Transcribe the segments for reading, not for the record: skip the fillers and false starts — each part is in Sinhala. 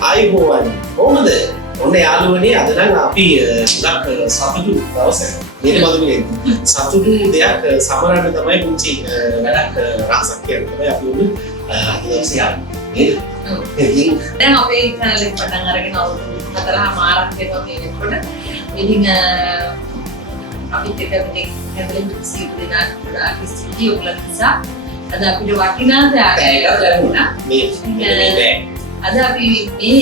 ආයුබෝවන් කොහොමද? ඔන්න යාළුවනේ අද නම් අපි ගොඩක් සතුටු දවසක්. මේක මදුනේ සතුටු දෙයක් සමරන්න තමයි පුංචි වැඩක් රාසක් කියන්නේ තමයි අපි උන්නේ අද දවසේ යන්නේ. නේද? දැන් අපේ channel එක පටන් අරගෙන අවුරුදු 4මාරක් වෙනවා මේකට. ඉතින් අපිට දෙකේ හැදෙන්න සිද්ධ වෙනා කිසිදි ඔයගොල්ලෝ නිසා අද අපිට වටිනා දායකයෙක් ලැබුණා. මේ අද අපි මේ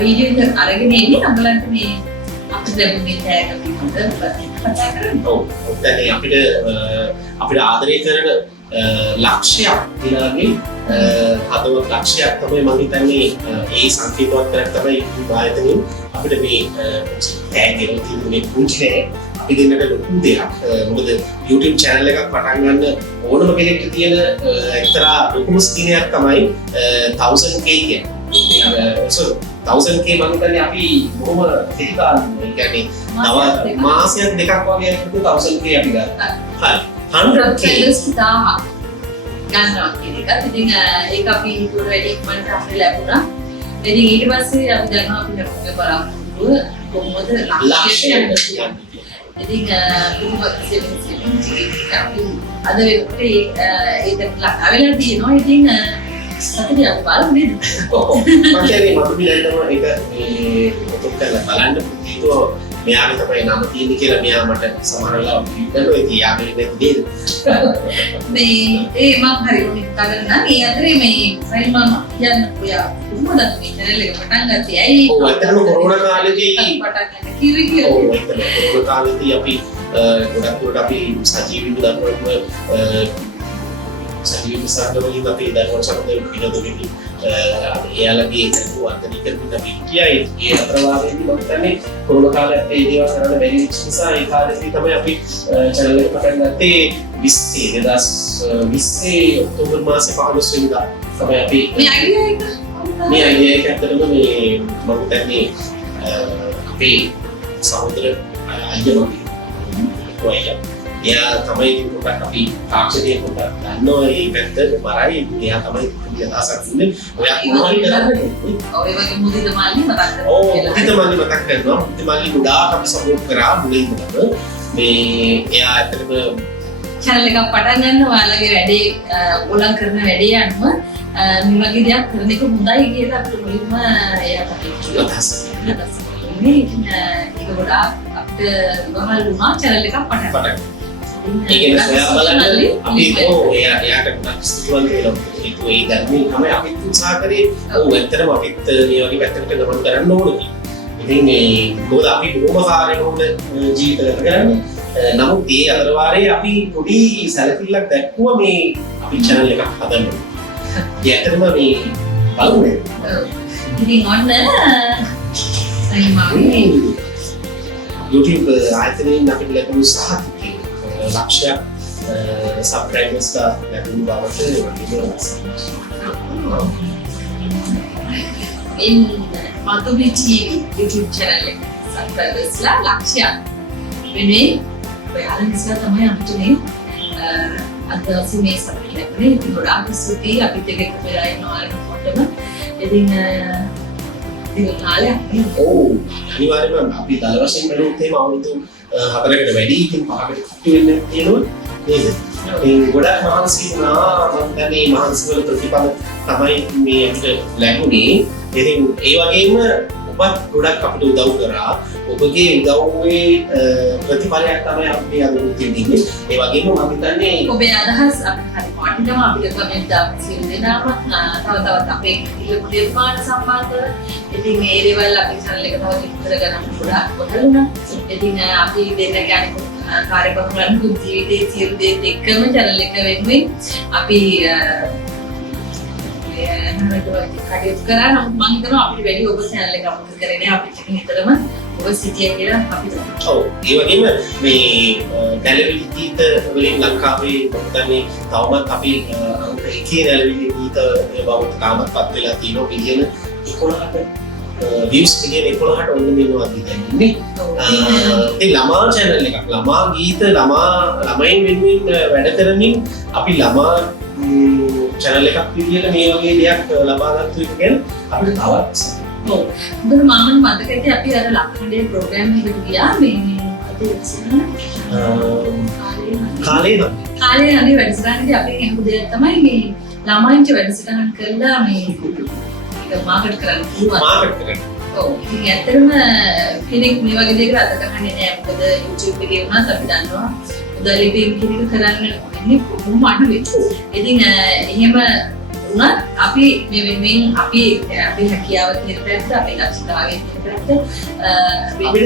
වීඩියෝ එක අරගෙන ඉන්නේ අපලන්ට මේ අපිට ලැබුණේ ටැග් පිළිබඳව කතා කරමු. ඔව් දැන් අපිට ආදරය කරන ලක්ෂයක් දිනාගේ හදවත් ලක්ෂයක් තමයි මම හිතන්නේ ඒ සංකේතවත් කරක් තමයි ආයතනයේ අපිට මේ ටැග් එක තියෙන්නේ පුංචි නෑ. අපි දෙන්නට ලොකු දෙයක්. මොකද YouTube channel එකක් පටන් ගන්න ඕනම කෙනෙක්ට තියෙන එක්තරා ලොකුම ස්කිනයක් තමයි 1000k කියන්නේ. 1000k මම හිතන්නේ අපි බොහොම දෙක කාලෙ කියන්නේ තව මාසයක් දෙකක් වගේ යනකොට 1000k අපි ගත්තා. හරි. 100k ගන්නවා කියන එක. ඉතින් ඒක අපි හිතුවට වැඩි ඉක්මනට අපිට ලැබුණා. ඉතින් ඊට පස්සේ අපි දන්නවා අපිට මොකද බලාපොරොත්තුව කොහොමද ලක්ෂ්‍ය යන්නේ. ඉතින් අපි අද වෙනකොට ඒක ලංකාව වෙලා තියෙනවා. ඉතින් සතුටින් අපි බලමු නේද? මම කියන්නේ මම හිතනවා ඒක මේ පොතක් කරලා බලන්න පුතේතෝ මෙයාගේ තමයි නම තියෙන්නේ කියලා මෙයා මට සමහර වෙලාවට හිතනවා ඉතින් යාගේ නේද මේ ඒ මම හරියට කතා කරනවා. මේ අතරේ මේ ෆයිල් මම කියන්න ඔයා කොහොමද මේ channel එක පටන් ගත්තේ? ඇයි? ඔව් අතන කොරෝනා කාලේදී පටන් ගන්න කිව්වේ කියලා. ඔව් ඒක කොරෝනා කාලේදී අපි ගොඩක් දුරට අපි සජීවීව දරුවන්ව සජීවීව සාකච්ඡාවලින් අපි දරුවන් සමග විනෝදෙකි එයාලගේ වර්තනීකරණ අපි කියයි ඒ අතරවාරයේදී මම හිතන්නේ කොරෝනා කාලේ ඒ දේවල් කරන්න බැරි නිසා ඒ කාලේදී තමයි අපි channel එක පටන් ගත්තේ 2020 ඔක්තෝබර් මාසේ 15 වෙනිදා තමයි අපි මේ අයිඩියා එක ඇත්තටම මේ මම හිතන්නේ අපේ සහෝදර අයියා කොයියා එයා තමයි පොඩක් අපි තාක්ෂණයේ පොඩක් දන්නවා ඒ පැත්ත මරයි එයා තමයි අදහසක් දුන්නේ ඔයා මොනවද කරන්නේ ඔය වගේ මුදිත මල්ලි මතක් කරනවා ඔව් මුදිත මල්ලි මතක් කරනවා මුදිත මල්ලි ගොඩාක් අපි සපෝට් කරා මුලින් ඉඳලා මේ එයා ඇත්තටම channel එකක් පටන් ගන්න ඔයාලගේ වැඩේ ඔලං කරන වැඩේ අනුව මේ වගේ දෙයක් කරන එක හොඳයි කියලා අපිට මුලින්ම එයාට අදහස් මේ ඒක ගොඩාක් අපිට වහල් වුණා channel එකක් පටන් ඒක සොයා බලන්න අපි එයාට ගොඩක් ස්තුතිවන්ත වෙනවා ඒ ධර්මයේ තමයි අපි උත්සාහ කරේ ඔව් ඇත්තටම අපිත් මේ වගේ පැත්තකට ගමන් කරන්න ඕනේ. ඉතින් මේ මොකද අපි බොහොම කාර්යන ඕන ජීවිත ගත කරන්නේ. නමුත් ඒ අතරවාරයේ අපි පොඩි සැලකිල්ලක් දැක්කුවා මේ අපි channel එකක් හදන්න. ඒ ඇත්තටම මේ බලන්නේ. ඉතින් ඔන්න YouTube ආයතනයෙන් අපිට ලැබුණු සහතිකය ලක්ෂයක් සබ්ස්ක්‍රයිබර්ස් ලැබුණු බවට in Madhuri TV YouTube channel එක subscribers ලා ලක්ෂයක් වෙනේ ඔයාලා නිසා තමයි අපිට මේ අද දවසේ මේ සතුට ලැබුණේ. ඉතින් ගොඩාක් ස්තුතියි අපිත් එක්ක එකතු වෙලා ඉන්නවා අරකොටම. ඉතින් අනිවාර්යයෙන්ම අපි දල වශයෙන් බැලුවොත් එහෙම අවුරුදු 4කට වැඩි ඉතින් 5කට කිට්ටු වෙන්න තියෙනවා නේද? ඒ ගොඩක් මහන්සි වුණා මම දැනේ මහන්සි වල ප්‍රතිඵල තමයි මේ අපිට ලැබුණේ. ඉතින් ඒ වගේම ඔබත් ගොඩක් අපිට උදව් කරා. ඔබගේ උදව්වේ ප්‍රතිඵලයක් තමයි අපි අද උදෙන්නේ. ඒ වගේම මම හිතන්නේ ඔබේ අදහස් අපිට හරි වටිනවා. අපිට කමෙන්ට් දාන්න සියලු දෙනාම තවත් අපේ නිර්මාණ සම්බන්ධව ඉතින් මේ දේවල් අපේ channel එක තව විස්තර කරගන්න ගොඩාක් පොතලුණා. ඉතින් අපි දෙන්න කියන්නේ කාර්යබහුල ජීවිතයේ සියලු දේත් එක්කම channel එක වෙනුවෙන් අපි කටයුතු කරා. නමුත් මම හිතනවා අපිට වැඩි ඔබ channel එක අපිට කරන්නේ අපිට නිතරම ඔබ සිටිය කියලා අපි හිතනවා. ඔව් ඒ වගේම මේ ටෙලිවිෂන් ගීත වලින් ලංකාවේ මොකදන්නේ තවමත් අපි අංක 1 ටෙලිවිෂන් ගීත බවට තාමත් පත් වෙලා තියෙනවා මිලියන 11කට views මිලියන 11ට ඔන්න මෙන්නවා කියන්නේ. ඒ ළමා channel එකක් ළමා ගීත ළමයින් වෙනුවෙන් වැඩ කරමින් අපි ළමා channel එකක් විදියට මේ වගේ දෙයක් ලබා ගන්න එක ගැන අපිට තවත් ඔව්. මොකද මම මතක ඇති අපි අර ලක්ෂණයේ ප්‍රෝග්‍රෑම් එකකට ගියා මේ කාලේ කාලේ හරි වැඩසටහනදී අපි කියපු දෙයක් තමයි මේ ළමයින්ට වැඩසටහන් කරලා මේ ඒක මාකට් කරන්න පුළුවන්. මාකට් කරන්න. ඔව්. ඉතින් ඇත්තටම කෙනෙක් මේ වගේ දෙයකට අත ගහන්නේ නැහැ. මොකද YouTube එකේ වුණත් අපි දන්නවා උදලිපින් කෙනෙක් කරන්න ඉන්නේ කොහොම අඩුයි. ඉතින් එහෙම වුණත් අපි මේ වෙනුවෙන් අපි හැකියාව කියන පැත්ත අපේ දක්ෂතාවය කියන පැත්ත අපි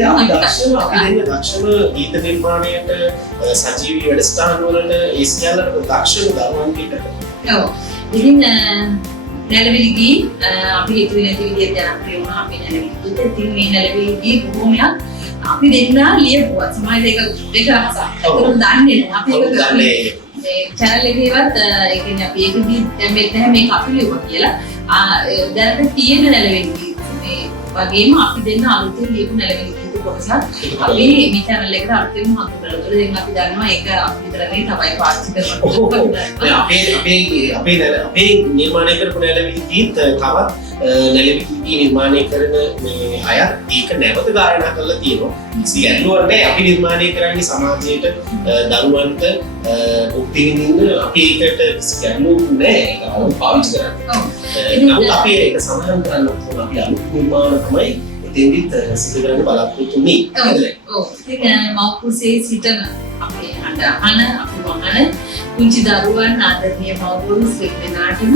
දක්ෂම ගීත නිර්මාණයට සජීවී වැඩසටහන් වලට ඒ සියල්ලට දක්ෂම දරුවන් කීපයක්. ඔව්. ඉතින් නැලවිලි ගී අපි හිතුවේ නැති විදිහට ජනප්‍රිය වුණා අපි නැලවිලි ගීත. ඉතින් මේ නැලවිලි ගී බොහොමයක් අපි දෙන්නා ලියපුවා. සමහර දෙක අහසක්. ඒක දන්නේ නැහැ. අපි ඒක දන්නේ මේ channel එකේවත් ඒ කියන්නේ අපි ඒකදී දැම්මේ නැහැ මේක අපි ලියුවා කියලා. දැනට තියෙන නැලවිලි ගී මේ වගේම අපි දෙන්න අලුතෙන් ලියපු නැලවිලි ගී කොටසක් අපි මේ channel එකට අලුතෙන් හඳුන්වලා දුන්නා. දැන් අපි දන්නවා ඒක අපි විතරනේ තමයි පාවිච්චි කරන්නේ. අපේ නිර්මාණය කරපු නැලවිලි ගීත් තවත් නැලවිලි ගී නිර්මාණය කරන මේ අය ඒක නැවත ගායනා කරලා තියෙනවා. සියල්ලුවනේ අපි නිර්මාණය කරන්නේ සමාජයට දරුවන්ට මුක්ති විඳින්න අපි ඒකට සියල්ලු නෑ ඒක පාවිච්චි කරන්නේ. නමුත් අපි ඒක සමාන කරන්න ඕන අපි අලුත් නිර්මාණ තමයි එතෙන්දිත් සිදු කරන්න බලාපොරොත්තු වෙන්නේ. ඔව්. ඉතින් මව්කුසේ සිටම අපේ අඬන අපේ වහන කුංචි දරුවන් ආදරණීය මව්වරු සිටිනාටම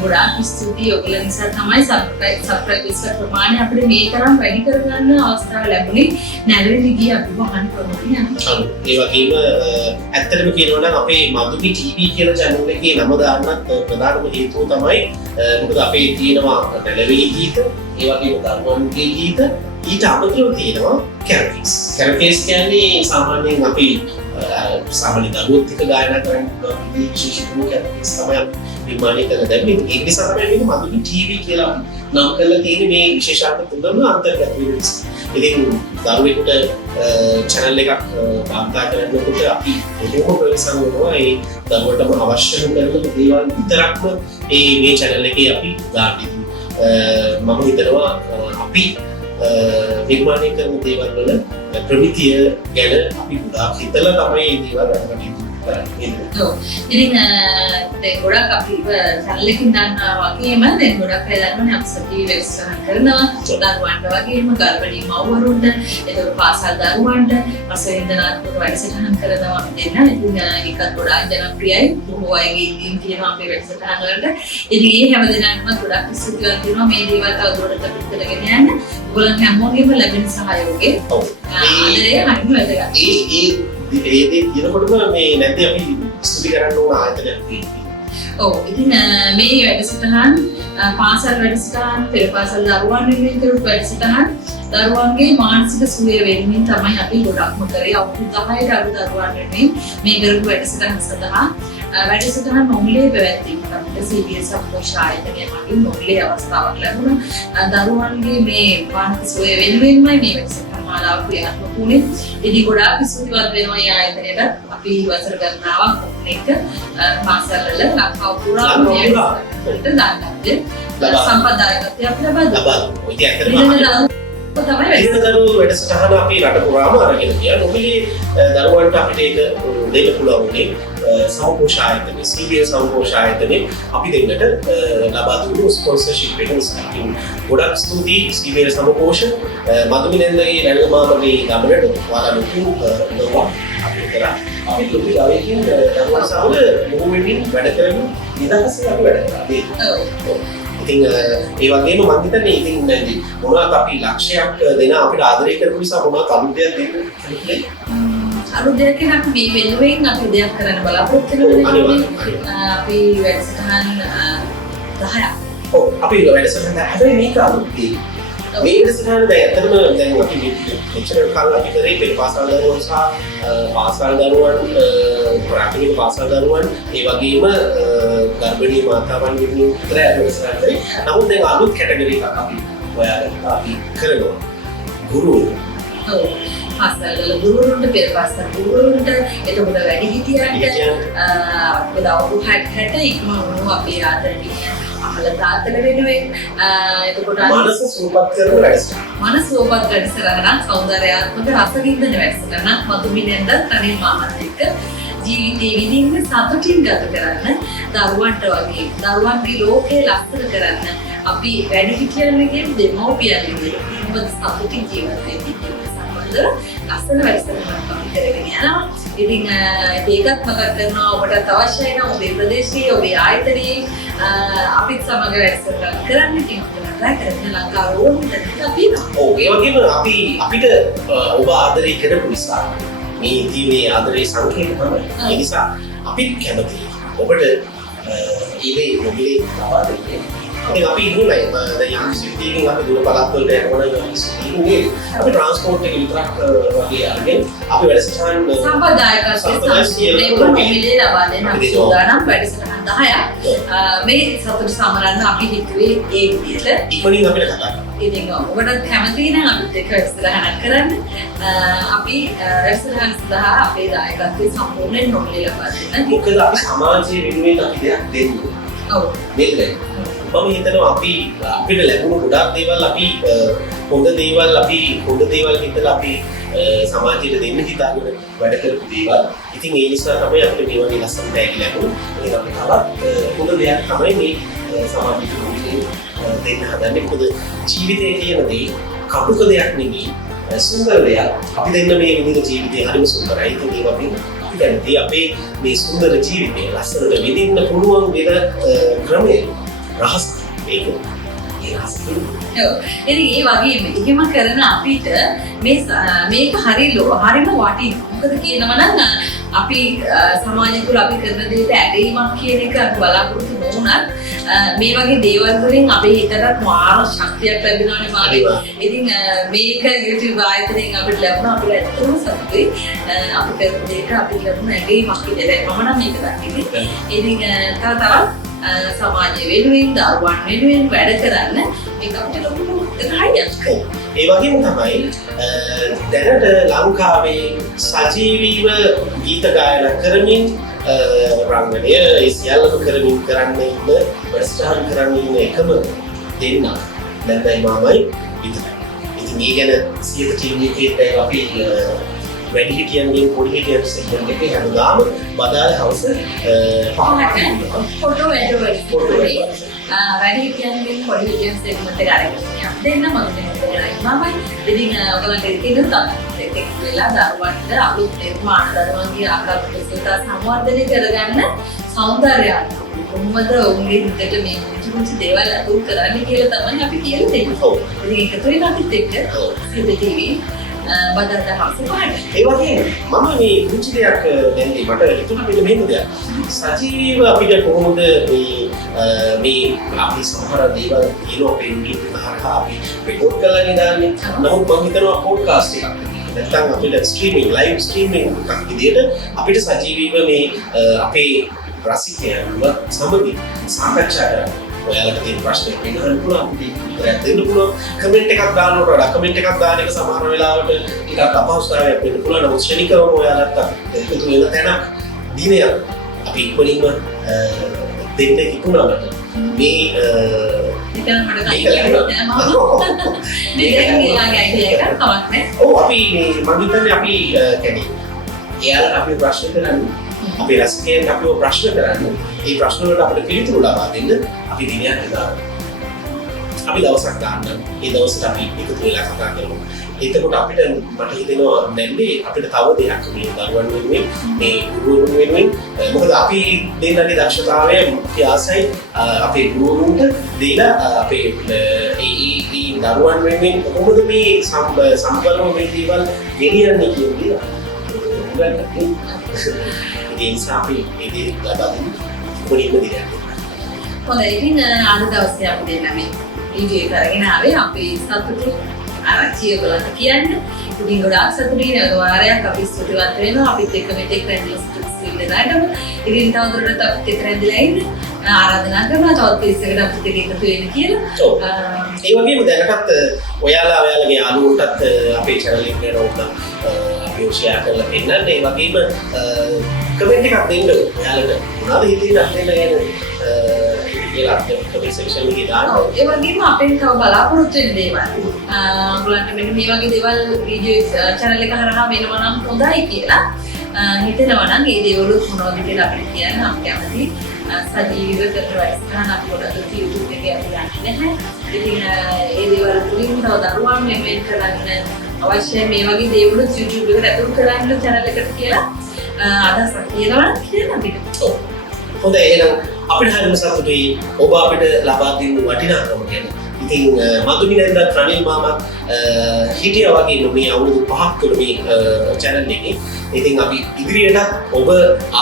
ගොඩාක් ස්තුතියි. ඔයගොල්ලෝ නිසා තමයි සබ්ස්ක්‍රයිබර්ස් ප්‍රමාණය අපිට මේ තරම් වැඩි කරගන්න අවස්ථාව ලැබුණේ. නැලවිලි ගිය අපි වහන ප්‍රමාණය. ඒ වගේම ඇත්තටම කියනවා නම් අපේ මధుකි ටීවී කියන channel එකේ නම දාන්නත් ප්‍රධානම හේතුව තමයි මොකද අපේ තියෙනවා නැලවිලි ගීත, ඒ වගේම දරුවන්ගේ ගීත, ඊට අමතරව තියෙනවා කැරකේස්. කැරකේස් කියන්නේ සාමාන්‍යයෙන් අපි සාමාන්‍ය දරුවොත් එක්ක ගායනා කරන විශේෂ වූ කැරකේස් තමයි නිර්මාණය කරලා දැම්මේ. ඒ නිසා තමයි මේක මధుකි ටීවී කියලා නම් කරලා තියෙන්නේ මේ විශේෂාර්ථ තුනම අන්තර්ගත වෙන නිසා. ඉතින් දරුවෙකුට channel එකක් වාර්තා කරනකොට අපි බොහොම ප්‍රවේශම් වෙනවා ඒ දරුවටම අවශ්‍ය කරන දේවල් විතරක්ම මේ channel එකේ අපි දාන්නේ. මම හිතනවා අපි නිර්මාණය කරන දේවල් වල ප්‍රමිතිය ගැන අපි ගොඩාක් හිතලා තමයි මේ දේවල් කරන්නේ. ඉතින් දැන් ගොඩක් අපි channel එකකින් දන්නවා වගේම දැන් ගොඩක් අය දන්නවනේ අපි සතිය වැඩසටහන් කරනවා දරුවන්ට වගේම ගර්භණී මව්වරුන්ට ඒතකොට පාසල් දරුවන්ට රසවින්දනාත්මක වැඩසටහන් කරනවා අපි දෙන්න. ඉතින් ඒකත් ගොඩාක් ජනප්‍රියයි. බොහෝ අයගේ ඉල්ලීම් තියෙනවා අපේ වැඩසටහන් වලට. ඉතින් ඒ හැම දෙනාටම ගොඩක් ස්තුතිවන්ත වෙනවා මේ දේවල් තවදුරටත් අපිට කරගෙන යන්න. ඔයගොල්ලන් හැමෝගෙම ලැබෙන සහයෝගය ආදරය හරිම වැදගත්. ඒ කියනකොටම මේ නැති අපි ස්තුති කරන්න ඕන ආයතනයක් තියෙනවා. ඔව්. ඉතින් මේ වැඩසටහන් පාසල් වැඩසටහන්, පෙර පාසල් දරුවන් වෙනුවෙන් කරපු වැඩසටහන් දරුවන්ගේ මානසික සුවය වෙනුවෙන් තමයි අපි ගොඩක්ම කරේ. අවුරුදු 10ට අඩු දරුවන් වෙනුවෙන් මේ කරපු වැඩසටහන සඳහා වැඩසටහන් නොමිලේ පැවැත්වීමට අපිට CBS සම්පෝෂ ආයතනය මගින් නොමිලේ අවස්ථාවක් ලැබුණා. දරුවන්ගේ මේ මානසික සුවය වෙනුවෙන්මයි මේ වැඩසටහන මාලාව ක්‍රියාත්මක වුණේ. ඉතින් ගොඩාක් ස්තුතිවත් වෙනවා මේ ආයතනයට. අපි වසර ගණනාවක් එක්ක පාසල් වල ලංකාව පුරා මේ වැඩසටහනට දාන්නත් සම්ප්‍රදායකත්වයක් ලබා දුන්නා. ඉතින් ඇත්තටම දරුවෝ වැඩසටහන අපි රට පුරාම අරගෙන ගියා. නොමිලේ දරුවන්ට අපිට ඒක දෙන්න පුළුවන් උනේ සමපෝෂ ආයතනයේ CBS සමපෝෂ ආයතනයේ අපි දෙන්නට ලබා දුන්නු ස්පොන්සර්ෂිප් එක නිසා. ගොඩක් ස්තුතියි CBS සමපෝෂ මధుමිනෙන්දගේ නැල්මාමගේ ගමනට ඔයාලා ලොකු උදව්වක් අපිට කරා. අපි ලොකු ගායකයන් දරුවන් සමග බොහෝ වෙමින් වැඩ කරමු. නිදහසේ අපි වැඩ කරා. ඉතින් ඒ වගේම මම හිතන්නේ ඉතින් මොනවාත් අපි ලක්ෂයක් දෙන අපිට ආදරය කරපු නිසා මොනවාත් අලුත් දෙයක් දෙන්නේ අලුත් දෙයක් අපි මේ වෙනුවෙන් අපි දෙයක් කරන්න බලාපොරොත්තු වෙනවා. අපි වැඩසටහන් 10ක්. ඔව් අපි වැඩසටහන හැබැයි මේක අලුත් දෙයක්. මේ වැඩසටහන දැන් ඇත්තටම දැන් අපි මෙච්චර කාලෙ අපි කරේ පෙර පාසල් දරුවන් සහ පාසල් දරුවන් ප්‍රාථමික පාසල් දරුවන් ඒ වගේම ගර්භණී මාතාවන් වෙනුවෙන් විතරයි වැඩසටහන කරේ. නමුත් දැන් අලුත් කැටගරි එකක් අපි හොයාගත්තා. අපි කරනවා ගුරුවරු. ඔව්. පාසල් ගුරුවරුන්ට පෙර පාසල් ගුරුවරුන්ට එතකොට වැඩිහිටියන්ට අවුරුදු 60 ඉක්ම වුණු අපේ ආදරණීය අහල තාත්තල වෙනුවෙන් එතකොට මනස සූපත් කරන වැඩසටහන. මනස සුවපත් වැඩසටහනක්, සෞන්දර්යාත්මක රසවින්දන වැඩසටහනක්, මතුමිනෙන්ද රනිල් මාමත් එක්ක ජීවිතේ විඳින්න සතුටින් ගත කරන්න, දරුවන්ට වගේ දරුවන්ගේ ලෝකේ ලස්සන කරන්න අපි වැඩිහිටියන්ගේ දෙමව්පියන්ගේ මොකද සතුටින් ජීවත් වෙන්න සම්බන්ධ ලස්සන වැඩසටහනක් අපි කරගෙන යනවා. ඉතින් ඒකත් මතක් කරනවා ඔබට අවශ්‍යයි නම් ඔබේ ප්‍රදේශයේ ඔබේ ආයතනයේ අපිත් සමග වැඩසටහන් කරන්න කියලා කරන ලංකාවේ ඕනෙ දෙයක් අපි ඔව් ඒ වගේම අපිට ඔබ ආදරය කරපු නිසා මේ ඉතිමේ ආදරේ සංකේත තමයි. ඒ නිසා අපි කැමතියි ඔබට ඉලේ මොබිලේ ලබා දෙන්න. ඉතින් අපි ඉන්නේ දැන් යම් සිටිකින් අපි දුර පළාත් වලට යනවා නම් ඉන්නේ අපි ට්‍රාන්ස්පෝර්ට් එක විතරක් වගේ අරගෙන අපි වැඩසටහන් සම්ප්‍රදායකත්වයේ මොබිලේ ලබා දෙන්න අපි සූදානම් වැඩසටහන් 10ක් මේ සතුට සමරන්න අපි හිතුවේ ඒ විදිහට ඉක්මනින් අපිට කතා කරන්න. ඉතින් ඔබට කැමති නම් අපිත් එක්ක වැඩසටහනක් කරන්න. අපි වැඩසටහන සඳහා අපේ දායකත්වය සම්පූර්ණයෙන් නොමිලේ ලබා දෙන්න. මොකද අපි සමාජයේ වෙනුවෙන් අපි දෙයක් දෙන්න. ඔව්. නේද? මම හිතනවා අපිට ලැබුණු ගොඩාක් දේවල් අපි හොඳ දේවල් හිතලා අපි සමාජයට දෙන්න හිතාගෙන වැඩ කරපු දේවල්. ඉතින් ඒ නිසා තමයි අපිට මේ වගේ ලස්සන තෑගි ලැබුණේ. ඒක අපි තවත් හොඳ දෙයක් තමයි මේ සමාජයට දෙන්න හදන්නේ. මොකද ජීවිතය කියන දේ කටුක දෙයක් නෙමෙයි, සුන්දර දෙයක්. අපි දෙන්න මේ විදිහට ජීවිතය හරිම සුන්දරයි. ඉතින් ඒක අපි දැන් අපේ මේ සුන්දර ජීවිතය ලස්සනට විඳින්න පුළුවන් වෙන ක්‍රමය රහස් ඒක රහස් ඉතින් ඒ වගේම එහෙම කරන අපිට මේක හරිම වටිනවා. මොකද කියනවා නම් අපි සමාජය තුළ අපි කරන දේට ඇදීමක් කියන එක අපි බලාපොරොත්තු නොවුණත් මේ වගේ දේවල් වලින් අපේ හිතට මාන ශක්තියක් ලැබෙනවානේ මානේ. ඉතින් මේක YouTube ආයතනයෙන් අපිට ලැබුණා. අපිට ඇත්තටම සතුටුයි. අපි කරන දේට අපිට ලැබුණ ඇදීමක් විදිහට මම නම් මේක දකින්නේ. ඉතින් තවත් සමාජය වෙනුවෙන් දරුවන් වෙනුවෙන් වැඩ කරන්න මේක අපිට ලොකු හයියක්. ඒ වගේම තමයි දැනට ලංකාවේ සජීවීව ගීත ගායනා කරමින් රංගනය ඒ සියල්ලම කරමින් කරන්න ඉන්න වැඩසටහන් කරන්න ඉන්න එකම දෙන්න දැන්දයි මාමයි විතරයි. ඉතින් ඒ ගැන සියත ටීම් එකේ අපි වැඩිහිටියන්ගෙන් පොඩිහිටියන් සෙක්ෂන් එකේ හැමදාම බදාල හවස ෆොටෝ වැඩිහිටියන්ගෙන් පොඩිහිටියන් සෙග්මන්ට් එක අරගෙන දෙන්න මම මමයි ඉතින් ඔයගොල්ලන්ගේ තියෙන තාක්ෂණික වෙලා දරුවන්ට අලුත් නිර්මාණ දරුවන්ගේ ආකාරයට සංවර්ධනය කරගන්න සෞන්දර්යාත්මක කොහොමද උන්ගේ හිතට මේ මුචි දේවල් අතුල් කරන්නේ කියලා තමයි අපි කියලා දෙන්නේ. ඔව්. ඉතින් ඒක තුලින් අපිත් එක්ක CTV බදට හවස පහට. ඒ වගේම මම මේ පුංචි දෙයක් දැන්නේ මට හිතුණා මෙන්න මෙහෙම දෙයක්. සජීවීව අපිට කොහොමද මේ අපි සමහර දේවල් කියන අපේ YouTube හරහා අපි රෙකෝඩ් කරලා දාන්නේ. නමුත් මම හිතනවා පොඩ්කාස්ට් එකක් නැත්නම් අපිට ස්ට්‍රීමින් ලයිව් ස්ට්‍රීමින් එකක් විදිහට අපිට සජීවීව මේ අපේ රසිකයන්ව සමග සාකච්ඡා කරන්න. ඔයාලට තියෙන ප්‍රශ්න පිළිගන්න පුළුවන් අපිට උත්තරයක් දෙන්න පුළුවන්. කමෙන්ට් එකක් දාන්නට වඩා කමෙන්ට් එකක් දාන එක සමහර වෙලාවට ටිකක් අපහසුතාවයක් වෙන්න පුළුවන්. නමුත් ශනිකවම ඔයාලට එකතු වෙන තැනක් දිනයක් අපි ඉක්මනින්ම දෙන්න හිතුණාට මේ ඉතින් මට අපි මම හිතන්නේ අපි කියන්නේ එයාලා අපි ප්‍රශ්න කරන්නේ අපේ රසිකයන් අපිව ප්‍රශ්න කරන්නේ ඒ ප්‍රශ්න වලට අපිට පිළිතුරු ලබා දෙන්න අපි දිනයක් දානවා. අපි දවසක් දාන්න ඒ දවසට අපි එකතු වෙලා කතා කරමු. එතකොට අපිට මට හිතෙනවා නැන්නේ අපිට තව දෙයක් මේ දරුවන් වෙනුවෙන් මේ ගුරුවරුන් වෙනුවෙන් මොකද අපි දෙන්නගේ දක්ෂතාවය ප්‍රයාසයි අපේ ගුරුවරුන්ට දීලා අපේ ඒ දරුවන් වෙනුවෙන් කොහොමද මේ සම්බලව මේ දේවල් ගෙනියන්නේ කියන දේ ඒ නිසා අපි මේ දේ ලබා දෙන්න කොහොමද දිනන්නේ. හොඳයි ඉතින් අද දවසේ අපි දෙන්න මේ වීඩියෝ එක අරගෙන ආවේ අපේ සතුටු ආරච්චිය බලන්න කියන්න. ඉතින් ගොඩාක් සතුටින් වාරයක් අපි ස්තුතිවන්ත වෙනවා අපිත් එක්ක මෙතෙක් රැඳිලා සිටින දෙනාටම. ඉතින් තවදුරටත් අපිත් එක්ක රැඳිලා ඉන්න ආරාධනා කරනවා තවත් පිරිසකට අපිත් එක්ක එකතු වෙන්න කියලා. ඒ වගේම දැනටත් ඔයාලා ඔයාලගේ යාළුවන්ටත් අපේ channel එක ගැන උත්තර අපි ෂෙයා කරලා පෙන්නන්න. ඒ වගේම කමෙන්ට් එකක් දෙන්න ඔයාලට මොනවද හිතේ දැක්කේ ගැන කියලා කමෙන්ට් සෙක්ෂන් එකේ දාන්න. ඔව් ඒ වගේම අපෙන් තව බලාපොරොත්තු වෙන දේවල්. ඔයගොල්ලන්ට මෙන්න මේ වගේ දේවල් වීඩියෝ channel එක හරහා වෙනවා නම් හොඳයි කියලා හිතෙනවා නම් ඒ දේවලුත් මොනවද කියලා අපිට කියන්න අපි කැමතියි. සජීවීව කරන වැඩසටහන අපි ගොඩක් YouTube එකේ අපි යන්නේ නැහැ. ඉතින් ඒ දේවල් තුලින් තව දරුවන් මෙමෙන් කරන්න අවශ්‍ය මේ වගේ දේවලුත් YouTube එකට ඇතුල් කරන්න channel එකට කියලා අදහසක් තියෙනවා කියන අපිට. ඔව්. හොඳයි එහෙනම් අපිට හරිම සතුටුයි ඔබ අපිට ලබා දෙන වටිනාකම ගැන. ඉතින් මధుනි නැන්දත් රනිල් මාමත් හිටියා වගේ මේ අවුරුදු 5ක් තුළ මේ channel එකේ. ඉතින් අපි ඉදිරියට ඔබ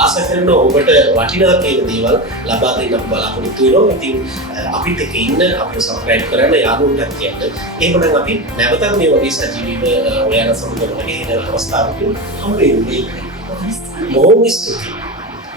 ආස කරන ඔබට වටිනා කියන දේවල් ලබා දෙන්න අපි බලාපොරොත්තු වෙනවා. ඉතින් අපිත් එක්ක ඉන්න අපිට subscribe කරන්න යාළුවන්ට කියන්න. එහෙමනම් අපි නැවතත් මේ වගේ සජීවීව ඔයාලා සමග වැඩ ඉන අවස්ථාවකින් හමු වෙන්නේ. බොහොම ස්තුතියි.